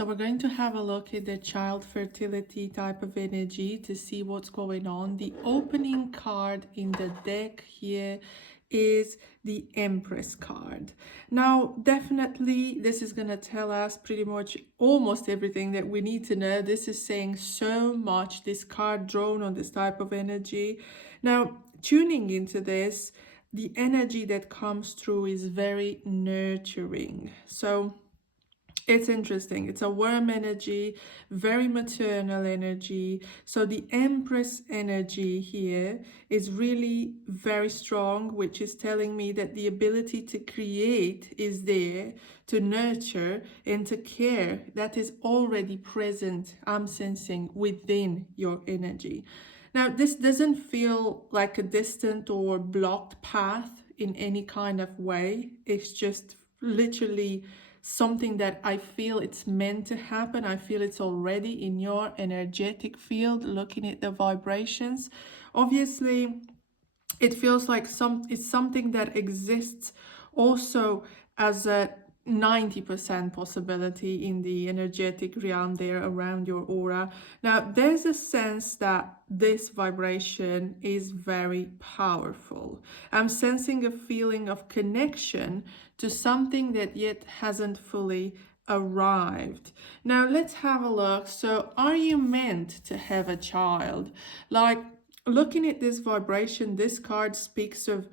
So we're going to have a look at the child fertility type of energy to see what's going on. The opening card in the deck here is the Empress card. Now, definitely, this is going to tell us pretty much almost everything that we need to know. This is saying so much, this card drawn on this type of energy. Now, tuning into this, the energy that comes through is very nurturing. So, it's interesting. It's a worm energy, very maternal energy. So the Empress energy here is really very strong, which is telling me that the ability to create is there, to nurture and to care. That is already present, I'm sensing, within your energy. Now, this doesn't feel like a distant or blocked path in any kind of way. It's just literally something that I feel it's meant to happen. I feel it's already in your energetic field, looking at the vibrations. Obviously, it feels like it's something that exists also as a 90% possibility in the energetic realm there around your aura. Now, there's a sense that this vibration is very powerful. I'm sensing a feeling of connection to something that yet hasn't fully arrived. Now, let's have a look. So, are you meant to have a child? Like, looking at this vibration, this card speaks of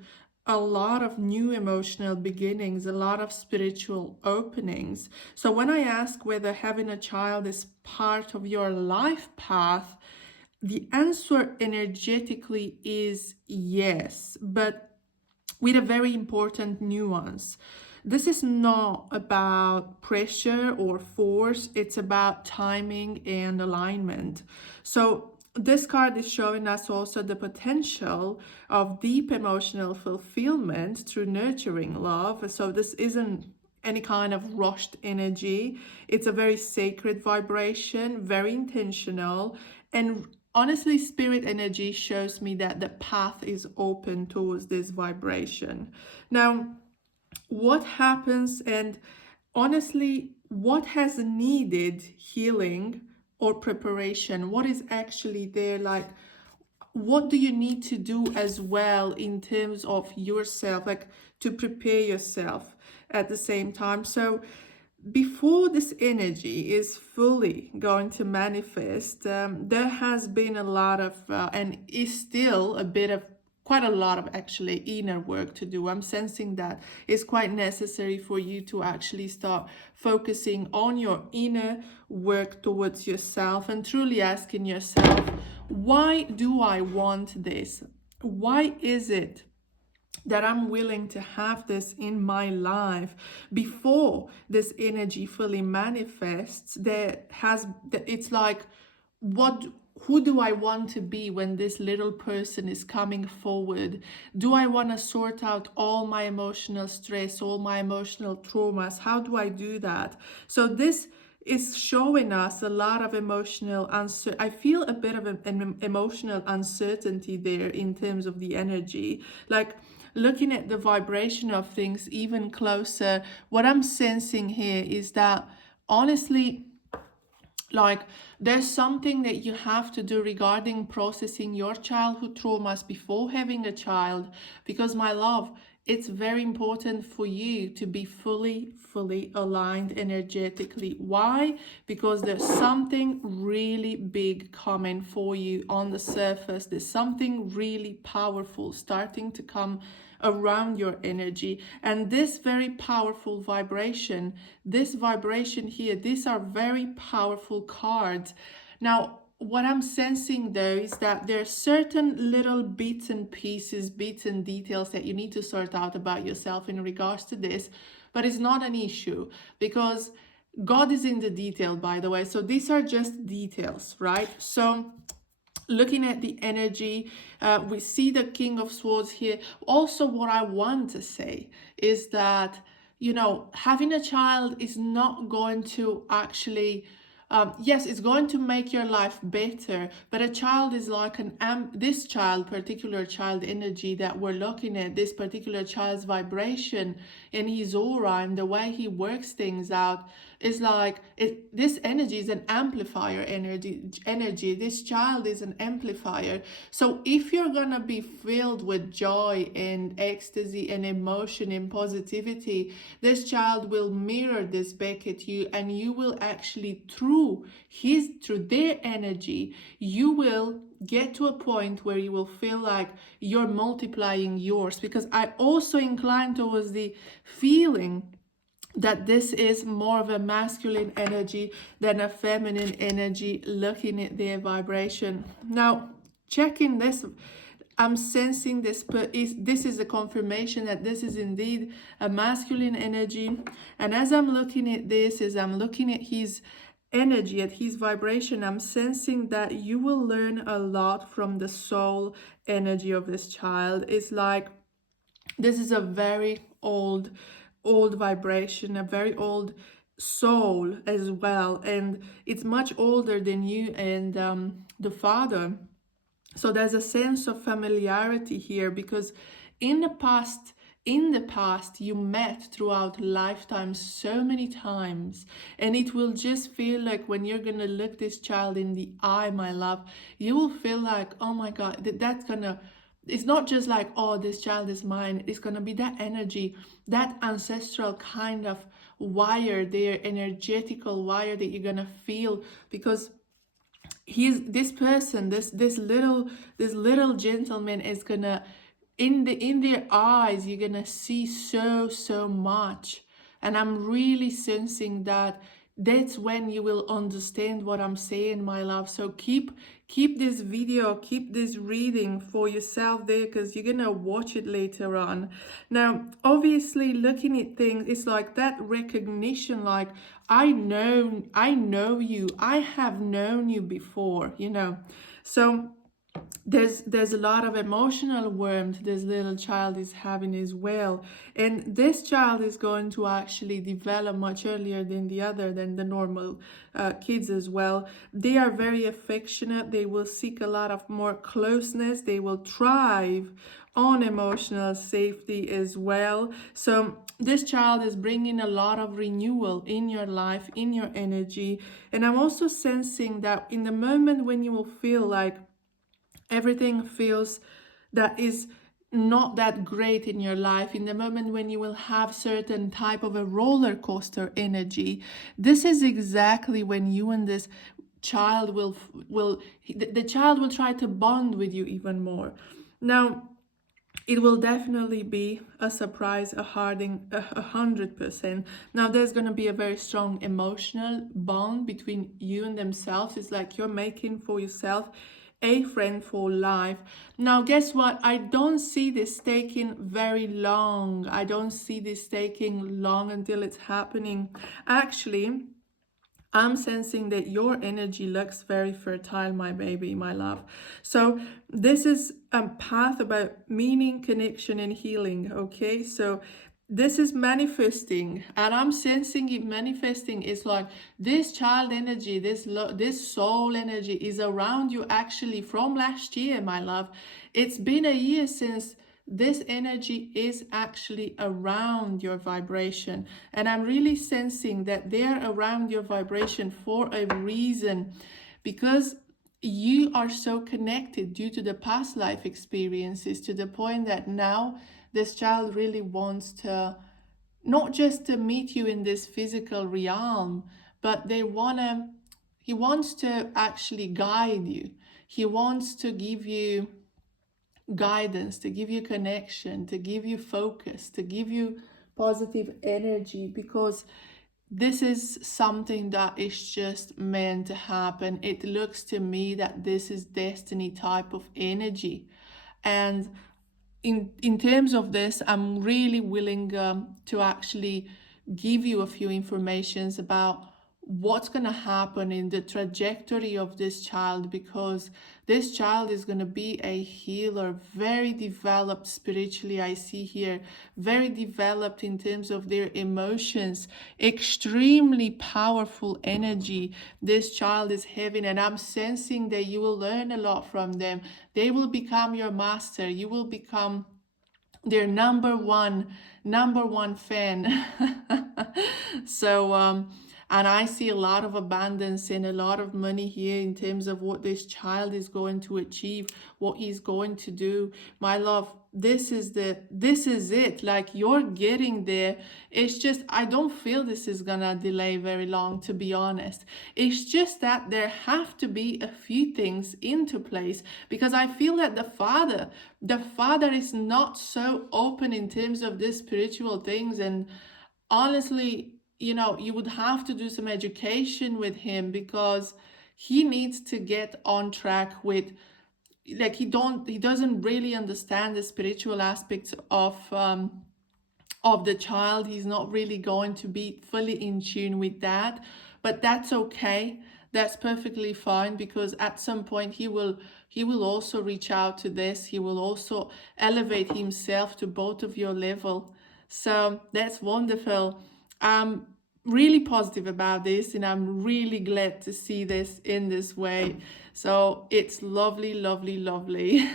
a lot of new emotional beginnings, a lot of spiritual openings. So when I ask whether having a child is part of your life path, the answer energetically is yes, but with a very important nuance. This is not about pressure or force, it's about timing and alignment. So this card is showing us also the potential of deep emotional fulfillment through nurturing love. So this isn't any kind of rushed energy. It's a very sacred vibration, very intentional, and honestly, spirit energy shows me that the path is open towards this vibration. Now, what happens, and honestly, what has needed healing or preparation? What is actually there? Like, what do you need to do as well in terms of yourself, like to prepare yourself at the same time? So before this energy is fully going to manifest, there has been a lot of, and is still a bit of, quite a lot of actually inner work to do. I'm sensing that it's quite necessary for you to actually start focusing on your inner work towards yourself and truly asking yourself, why do I want this? Why is it that I'm willing to have this in my life? Before this energy fully manifests, it's like, who do I want to be when this little person is coming forward? Do I want to sort out all my emotional stress, all my emotional traumas? How do I do that? So this is showing us a lot of emotional uncertainty. I feel a bit of an emotional uncertainty there in terms of the energy. Like, looking at the vibration of things even closer, what I'm sensing here is that honestly, like, there's something that you have to do regarding processing your childhood traumas before having a child, because my love, it's very important for you to be fully aligned energetically. Why? Because there's something really big coming for you on the surface. There's something really powerful starting to come around your energy, and this very powerful vibration, this vibration here, these are very powerful cards. Now, what I'm sensing though is that there are certain little bits and pieces, bits and details that you need to sort out about yourself in regards to this, but it's not an issue because God is in the detail, by the way. So these are just details, right? So looking at the energy, we see the King of Swords here. Also, what I want to say is that, you know, having a child is not going to actually, yes, it's going to make your life better, but a child is like this child, particular child energy that we're looking at, this particular child's vibration in his aura and the way he works things out is like this energy is an amplifier energy. This child is an amplifier. So if you're gonna be filled with joy and ecstasy and emotion and positivity, this child will mirror this back at you, and you will actually through their energy, you will get to a point where you will feel like you're multiplying yours. Because I also incline towards the feeling that this is more of a masculine energy than a feminine energy, looking at their vibration. Now, checking this, I'm sensing this, this is a confirmation that this is indeed a masculine energy. And as I'm looking at this, as I'm looking at his energy, at his vibration, I'm sensing that you will learn a lot from the soul energy of this child. It's like this is a very old vibration, a very old soul as well, and it's much older than you and the father. So there's a sense of familiarity here, because in the past you met throughout lifetimes so many times, and it will just feel like when you're gonna look this child in the eye, my love, you will feel like, oh my god, that's gonna, it's not just like, oh, this child is mine. It's gonna be that energy, that ancestral kind of wire there, energetical wire that you're gonna feel, because this person, this little gentleman is gonna, in their eyes, you're gonna see so much. And I'm really sensing that that's when you will understand what I'm saying, my love. So keep this video, keep this reading for yourself there, because you're gonna watch it later on. Now, obviously, looking at things, it's like that recognition, like, I know you, I have known you before, you know. So there's a lot of emotional warmth this little child is having as well, and this child is going to actually develop much earlier than the normal kids as well. They are very affectionate. They will seek a lot of more closeness. They will thrive on emotional safety as well. So this child is bringing a lot of renewal in your life, in your energy. And I'm also sensing that in the moment when you will feel like everything feels that is not that great in your life, in the moment when you will have certain type of a roller coaster energy, this is exactly when you and this child the child will try to bond with you even more. Now, it will definitely be a surprise, 100%. Now, there's going to be a very strong emotional bond between you and themselves. It's like you're making for yourself a friend for life. Now, guess what? I don't see this taking very long. I don't see this taking long until it's happening. Actually, I'm sensing that your energy looks very fertile, my baby, my love. So this is a path about meaning, connection, and healing, okay? So this is manifesting, and I'm sensing it manifesting. It's like this child energy, this soul energy is around you actually from last year, my love. It's been a year since this energy is actually around your vibration, and I'm really sensing that they're around your vibration for a reason, because you are so connected due to the past life experiences, to the point that now this child really wants to not just to meet you in this physical realm, but he wants to actually guide you. He wants to give you guidance, to give you connection, to give you focus, to give you positive energy, because this is something that is just meant to happen. It looks to me that this is destiny type of energy. And in terms of this, I'm really willing to actually give you a few informations about what's going to happen in the trajectory of this child, because this child is going to be a healer, very developed spiritually. I see here very developed in terms of their emotions, extremely powerful energy this child is having, and I'm sensing that you will learn a lot from them. They will become your master. You will become their number one fan. So and I see a lot of abundance and a lot of money here in terms of what this child is going to achieve, what he's going to do. My love, this is it. Like, you're getting there. It's just, I don't feel this is gonna delay very long, to be honest. It's just that there have to be a few things into place, because I feel that the father is not so open in terms of these spiritual things. And honestly, you would have to do some education with him, because he needs to get on track with, like, he doesn't really understand the spiritual aspects of the child. He's not really going to be fully in tune with that, but that's okay. That's perfectly fine, because at some point he will also reach out to this. He will also elevate himself to both of your level. So that's wonderful. I'm really positive about this, and I'm really glad to see this in this way. So it's lovely, lovely, lovely.